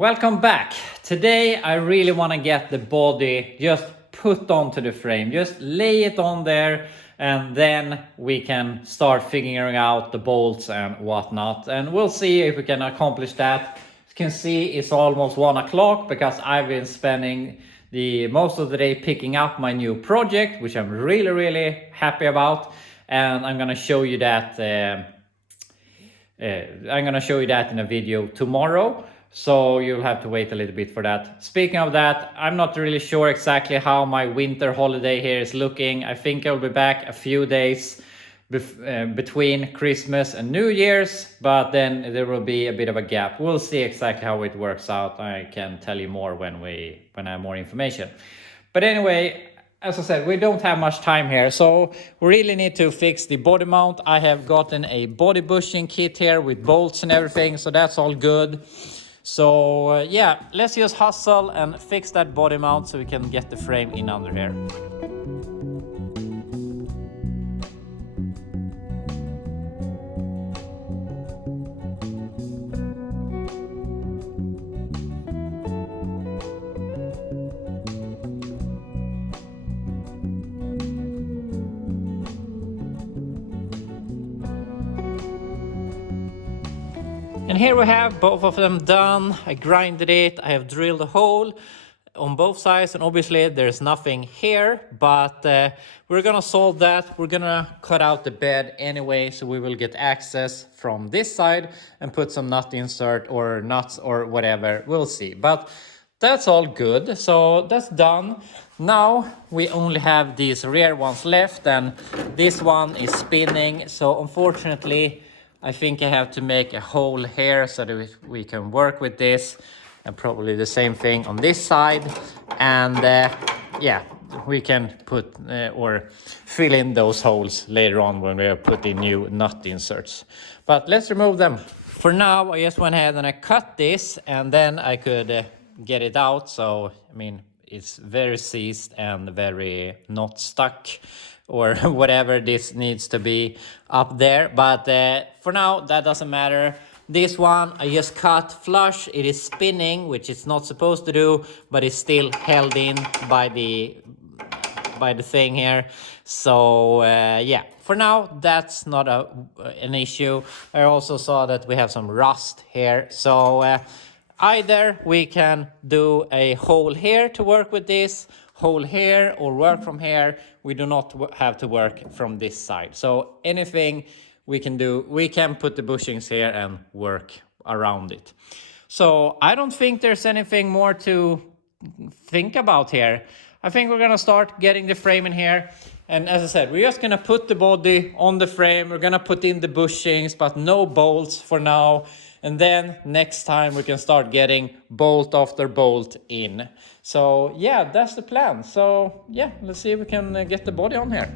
Welcome back. Today I really want to get the body just put onto the frame. Just lay it on there and then we can start figuring out the bolts and whatnot. And we'll see if we can accomplish that. You can see it's almost 1 o'clock because I've been spending the most of the day picking up my new project, which I'm really happy about. And I'm gonna show you that in a video tomorrow. So you'll have to wait a little bit for that. Speaking of that, I'm not really sure exactly how my winter holiday here is looking. I think I'll be back a few days between Christmas and New Year's, but then there will be a bit of a gap. We'll see exactly how it works out. I can tell you more when I have more information. But anyway, as I said, we don't have much time here, so we really need to fix the body mount. I have gotten a body bushing kit here with bolts and everything, so that's all good. So yeah, let's just hustle and fix that body mount so we can get the frame in under here. And here we have both of them done. I grinded it. I have drilled a hole on both sides, and obviously there's nothing here, but we're gonna solve that. We're gonna cut out the bed anyway, so we will get access from this side and put some nut insert or nuts or whatever. We'll see, but that's all good. So that's done. Now we only have these rear ones left, and this one is spinning. So unfortunately, I think I have to make a hole here so that we can work with this, and probably the same thing on this side. And yeah, we can put or fill in those holes later on when we have put in new nut inserts. But let's remove them. For now, I just went ahead and I cut this, and then I could get it out. So, I mean, it's very seized and very not stuck, or whatever this needs to be up there. But for now, that doesn't matter. This one, I just cut flush. It is spinning, which it's not supposed to do, but it's still held in by the thing here. So yeah, for now, that's not an issue. I also saw that we have some rust here. So either we can do a hole here to work with this, hole here, or work from here. We do not have to work from this side. So anything we can do, we can put the bushings here and work around it. So I don't think there's anything more to think about here. I think we're gonna start getting the frame in here. And as I said, we're just gonna put the body on the frame. We're gonna put in the bushings, but no bolts for now. And then next time we can start getting bolt after bolt in. So yeah, that's the plan. So yeah, let's see if we can get the body on here.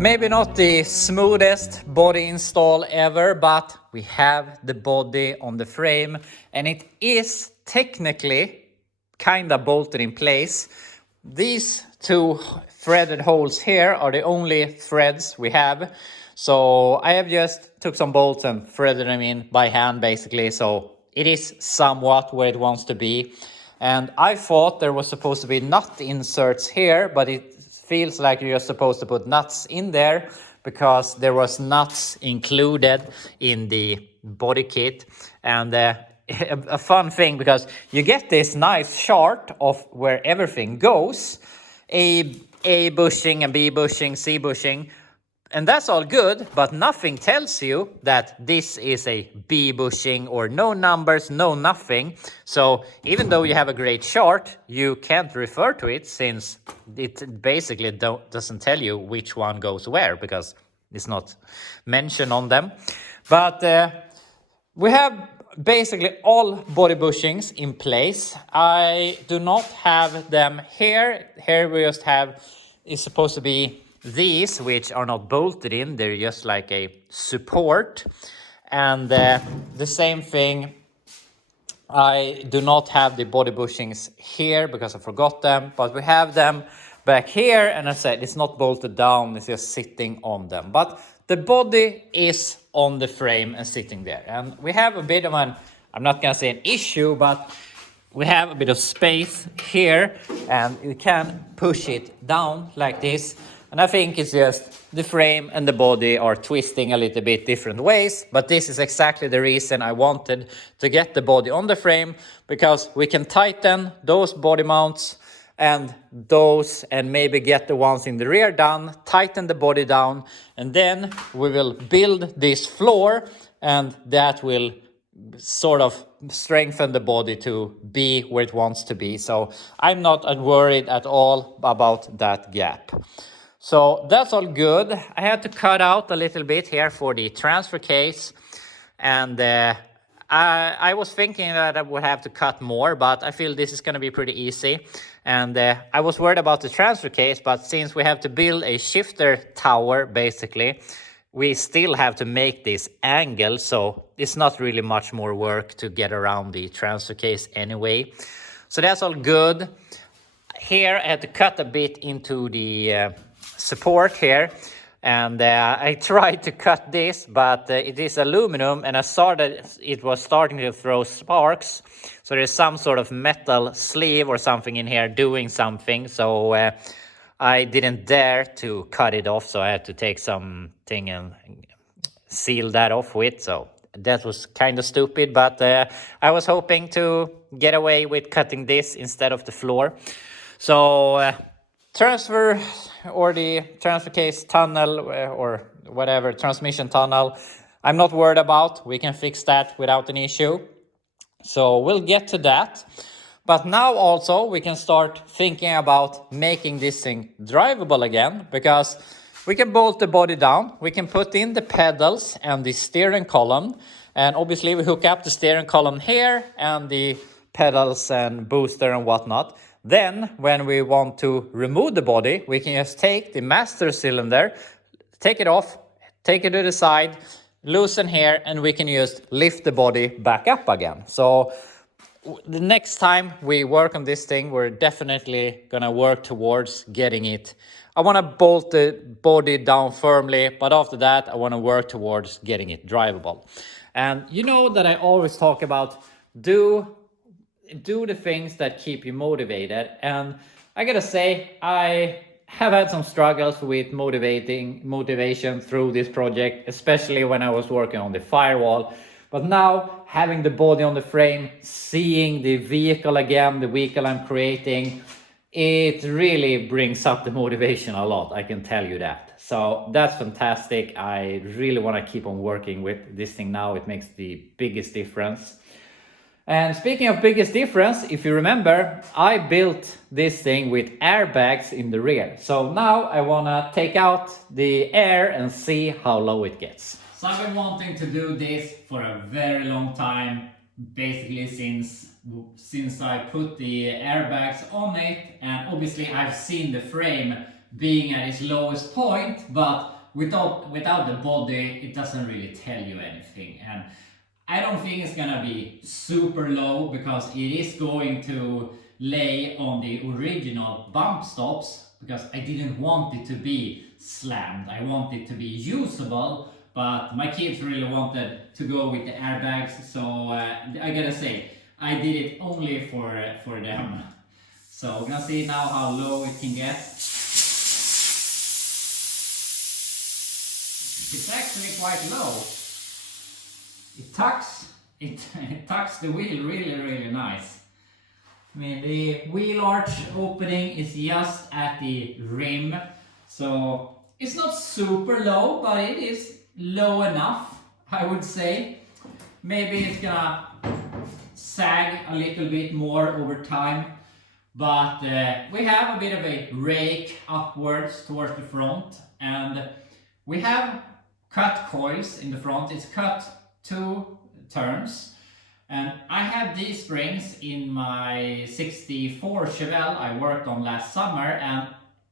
Maybe not the smoothest body install ever, but we have the body on the frame, and it is technically kind of bolted in place. These two threaded holes here are the only threads we have. So I have just took some bolts and threaded them in by hand basically. So it is somewhat where it wants to be. And I thought there was supposed to be nut inserts here, but it feels like you're supposed to put nuts in there because there was nuts included in the body kit. And a fun thing, because you get this nice chart of where everything goes, A bushing, a B bushing, C bushing, And that's all good, but nothing tells you that this is a B bushing, or no numbers, no nothing. So even though you have a great chart, you can't refer to it, since it basically doesn't tell you which one goes where, because it's not mentioned on them. But we have basically all body bushings in place. I do not have them here. Here we just have, it's supposed to be these, which are not bolted in. They're just like a support. And the same thing, I do not have the body bushings here because I forgot them, but we have them back here, and I said it's not bolted down, it's just sitting on them. But the body is on the frame and sitting there. And we have a bit of an, I'm not gonna say an issue, but we have a bit of space here, and you can push it down like this. And I think it's just the frame and the body are twisting a little bit different ways, but this is exactly the reason I wanted to get the body on the frame, because we can tighten those body mounts and those, and maybe get the ones in the rear done, tighten the body down, and then we will build this floor, and that will sort of strengthen the body to be where it wants to be. So I'm not worried at all about that gap. So that's all good. I had to cut out a little bit here for the transfer case, and I was thinking that I would have to cut more, but I feel this is going to be pretty easy. And I was worried about the transfer case, but since we have to build a shifter tower, basically, we still have to make this angle, so it's not really much more work to get around the transfer case anyway. So that's all good. Here I had to cut a bit into the support here, and I tried to cut this, but it is aluminum, and I saw that it was starting to throw sparks, so there's some sort of metal sleeve or something in here doing something. So I didn't dare to cut it off, so I had to take something and seal that off with. So that was kind of stupid, but I was hoping to get away with cutting this instead of the floor. So transfer, or the transfer case tunnel, or whatever, transmission tunnel, I'm not worried about. We can fix that without an issue. So we'll get to that. But now also we can start thinking about making this thing drivable again, because we can bolt the body down, we can put in the pedals and the steering column, and obviously we hook up the steering column here and the pedals and booster and whatnot. Then when we want to remove the body, we can just take the master cylinder, take it off, take it to the side, loosen here, and we can just lift the body back up again. So the next time we work on this thing, we're definitely gonna work towards getting it. I wanna bolt the body down firmly, but after that, I wanna work towards getting it drivable. And you know that I always talk about do the things that keep you motivated. And I gotta say, I have had some struggles with motivation through this project, especially when I was working on the firewall. But now, having the body on the frame, seeing the vehicle again, the vehicle I'm creating, it really brings up the motivation a lot, I can tell you that. So that's fantastic. I really want to keep on working with this thing now. It makes the biggest difference. And speaking of biggest difference, if you remember, I built this thing with airbags in the rear. So now I want to take out the air and see how low it gets. So I've been wanting to do this for a very long time, basically since I put the airbags on it, and obviously I've seen the frame being at its lowest point, but without the body it doesn't really tell you anything. And I don't think it's gonna be super low, because it is going to lay on the original bump stops, because I didn't want it to be slammed. I want it to be usable, but my kids really wanted to go with the airbags, so I gotta say, I did it only for them. So we're gonna see now how low it can get. It's actually quite low. It tucks the wheel really nice. I mean, the wheel arch opening is just at the rim, so it's not super low, but it is low enough, I would say. Maybe it's gonna sag a little bit more over time, but we have a bit of a rake upwards towards the front, and we have cut coils in the front. It's cut 2 turns, and I have these springs in my 64 Chevelle I worked on last summer, and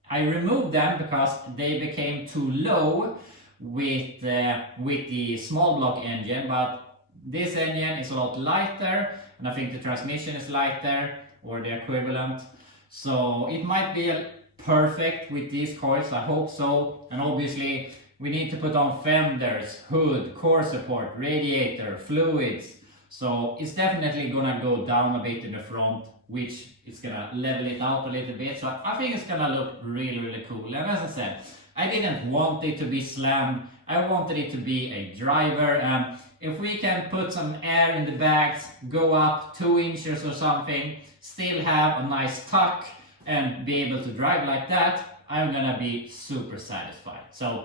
I removed them because they became too low with the small block engine, but this engine is a lot lighter, and I think the transmission is lighter, or the equivalent. So it might be perfect with these coils, I hope so. And obviously we need to put on fenders, hood, core support, radiator, fluids. So it's definitely gonna go down a bit in the front, which is gonna level it out a little bit. So I think it's gonna look really, really cool. And as I said, I didn't want it to be slammed. I wanted it to be a driver, and if we can put some air in the bags, go up 2 inches or something, still have a nice tuck and be able to drive like that, I'm gonna be super satisfied. So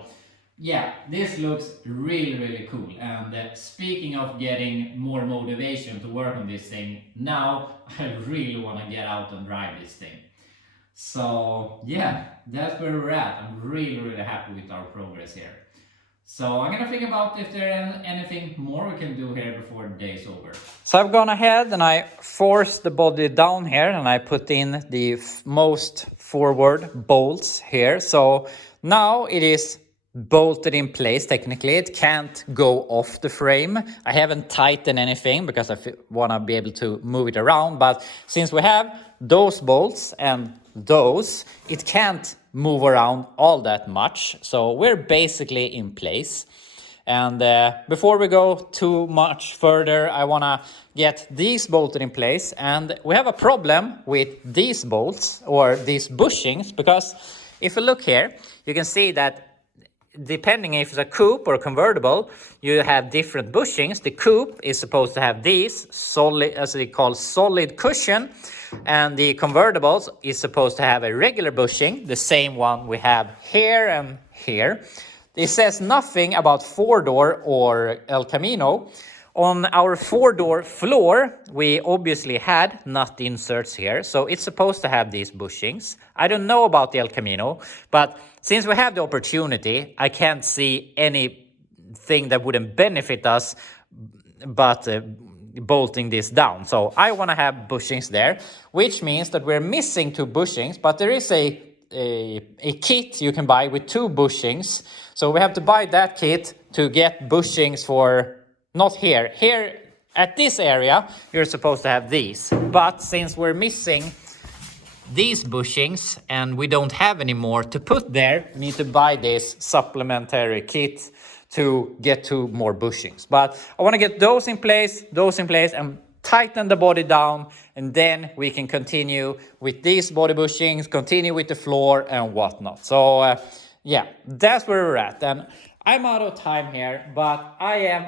yeah, this looks really, really cool. And speaking of getting more motivation to work on this thing, now I really want to get out and drive this thing. So yeah, that's where we're at. I'm really, really happy with our progress here. So I'm gonna think about if there's anything more we can do here before the day is over. So I've gone ahead and I forced the body down here, and I put in the most forward bolts here. So now it is bolted in place. Technically it can't go off the frame. I haven't tightened anything because I want to be able to move it around, but since we have those bolts and those, it can't move around all that much, so we're basically in place. And before we go too much further, I want to get these bolted in place. And we have a problem with these bolts, or these bushings, because if you look here, you can see that depending if it's a coupe or a convertible, you have different bushings. The coupe is supposed to have these solid, as they call, solid cushion, and the convertibles is supposed to have a regular bushing, the same one we have here and here. It says nothing about 4-door or El Camino. On our 4-door floor, we obviously had nut inserts here, so it's supposed to have these bushings. I don't know about the El Camino, but since we have the opportunity, I can't see anything that wouldn't benefit us but bolting this down. So I want to have bushings there, which means that we're missing 2 bushings, but there is a kit you can buy with 2 bushings. So we have to buy that kit to get bushings for, not here. Here at this area, you're supposed to have these. But since we're missing these bushings and we don't have any more to put there, we need to buy this supplementary kit to get 2 more bushings. But I want to get those in place, and tighten the body down, and then we can continue with these body bushings, continue with the floor and whatnot. So yeah, that's where we're at. And I'm out of time here, but I am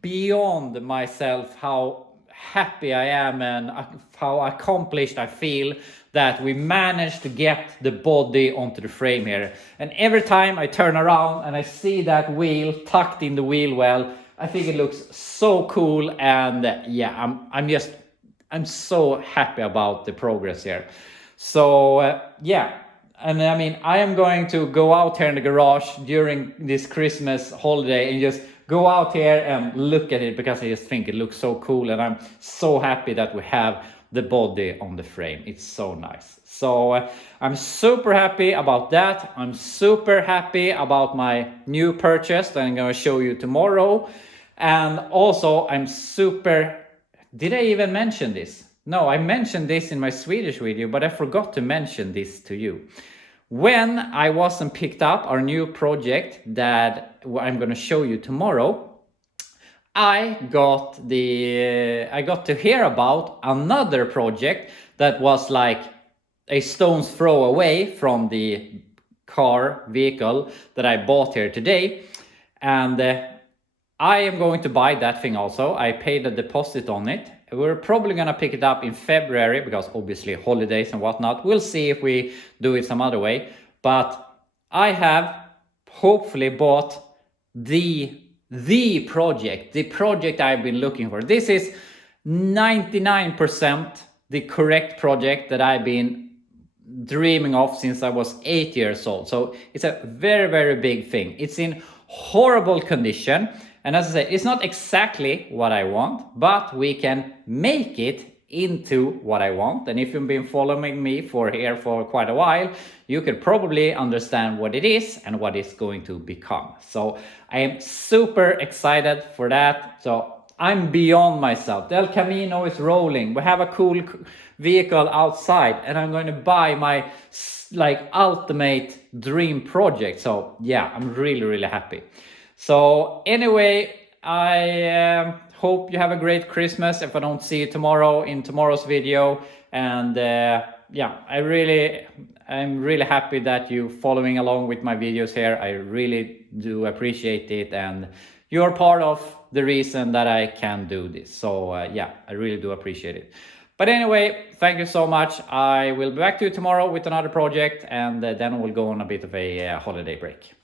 beyond myself how happy I am and how accomplished I feel that we managed to get the body onto the frame here. And every time I turn around and I see that wheel tucked in the wheel well, I think it looks so cool. And yeah, I'm so happy about the progress here. So yeah, and I mean, I am going to go out here in the garage during this Christmas holiday and just go out here and look at it, because I just think it looks so cool, and I'm so happy that we have the body on the frame. It's so nice. So I'm super happy about that. I'm super happy about my new purchase that I'm going to show you tomorrow. And also I'm super, did I even mention this? No, I mentioned this in my Swedish video, but I forgot to mention this to you. When I wasn't picked up our new project that I'm going to show you tomorrow, I got to hear about another project that was like a stone's throw away from the vehicle that I bought here today. And I am going to buy that thing also. I paid a deposit on it. We're probably going to pick it up in February, because obviously holidays and whatnot. We'll see if we do it some other way. But I have hopefully bought the project I've been looking for. This is 99% the correct project that I've been dreaming of since I was 8 years old. So it's a very, very big thing. It's in horrible condition. And as I said, it's not exactly what I want, but we can make it into what I want. And if you've been following me for quite a while, you could probably understand what it is and what it's going to become. So I am super excited for that. So I'm beyond myself. The El Camino is rolling. We have a cool vehicle outside, and I'm going to buy my ultimate dream project. So yeah, I'm really, really happy. So anyway, I hope you have a great Christmas if I don't see you tomorrow in tomorrow's video. And yeah, I'm really happy that you following along with my videos here. I really do appreciate it, and you're part of the reason that I can do this. So yeah, I really do appreciate it. But anyway, thank you so much. I will be back to you tomorrow with another project, and then we'll go on a bit of a holiday break.